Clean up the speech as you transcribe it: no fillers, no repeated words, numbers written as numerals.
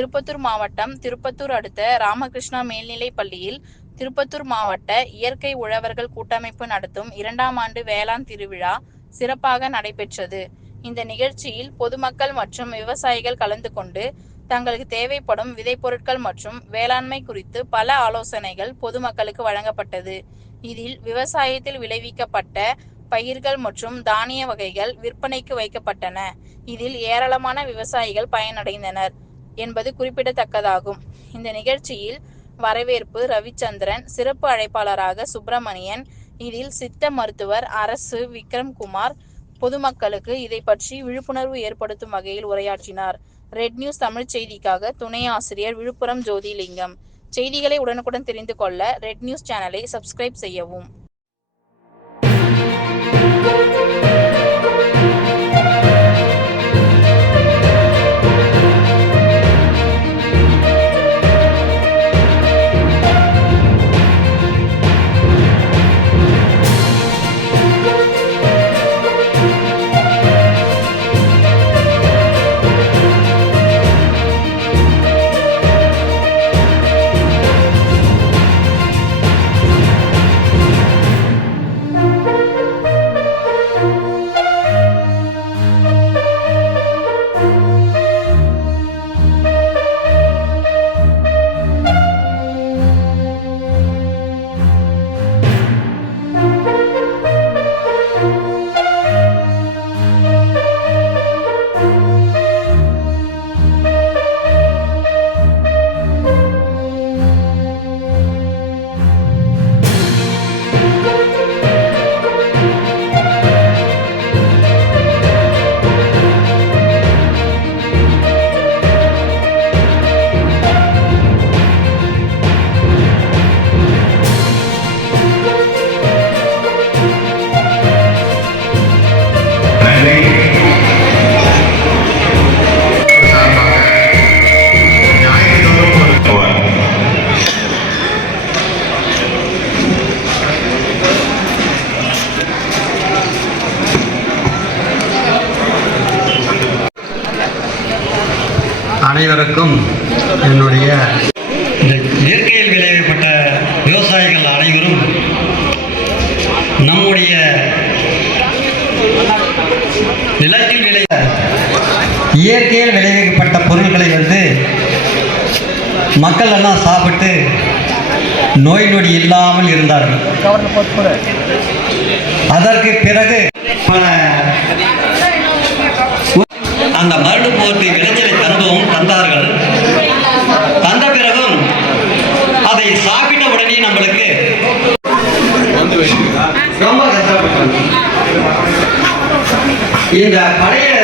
திருப்பத்தூர் மாவட்டம் திருப்பத்தூர் அடுத்த ராமகிருஷ்ணா மேல்நிலைப் பள்ளியில் திருப்பத்தூர் மாவட்ட இயற்கை உழவர்கள் கூட்டமைப்பு நடத்தும் 2ஆம் ஆண்டு வேளாண் திருவிழா சிறப்பாக நடைபெற்றது. இந்த நிகழ்ச்சியில் பொதுமக்கள் மற்றும் விவசாயிகள் கலந்து கொண்டு தங்களுக்கு தேவைப்படும் விதைப்பொருட்கள் மற்றும் வேளாண்மை குறித்து பல ஆலோசனைகள் பொதுமக்களுக்கு வழங்கப்பட்டது. இதில் விவசாயத்தில் விளைவிக்கப்பட்ட பயிர்கள் மற்றும் தானிய வகைகள் விற்பனைக்கு வைக்கப்பட்டன. இதில் ஏராளமான விவசாயிகள் பயனடைந்தனர் என்பது குறிப்பிடத்தக்கதாகும். இந்த நிகழ்ச்சியில் வரவேற்பு ரவிச்சந்திரன், சிறப்பு அழைப்பாளராக சுப்பிரமணியன், இதில் சித்த மருத்துவர் அரசு விக்ரம்குமார் பொதுமக்களுக்கு இதை பற்றி விழிப்புணர்வு ஏற்படுத்தும் வகையில் உரையாற்றினார். ரெட் நியூஸ் தமிழ் செய்திக்காக துணை ஆசிரியர் விழுப்புரம் ஜோதிலிங்கம். செய்திகளை உடனுக்குடன் தெரிந்து கொள்ள ரெட் நியூஸ் சேனலை சப்ஸ்கிரைப் செய்யவும். அனைவருக்கும் என்னுடைய இயற்கையில் விளைவிக்கப்பட்ட விவசாயிகள் அனைவரும் நம்முடைய நிலத்தில் இயற்கையில் விளைவிக்கப்பட்ட பொருட்களை மக்கள் எல்லாம் சாப்பிட்டு நோய் நொடி இல்லாமல் இருந்தார்கள். அதற்கு பிறகு அந்த மருந்து போட்டு விளைச்சலை தந்தார்கள். தந்த பிறகும் அதை சாப்பிட்ட உடனே நம்மளுக்கு ரொம்ப கஷ்டப்பட்டோம். இந்த பழைய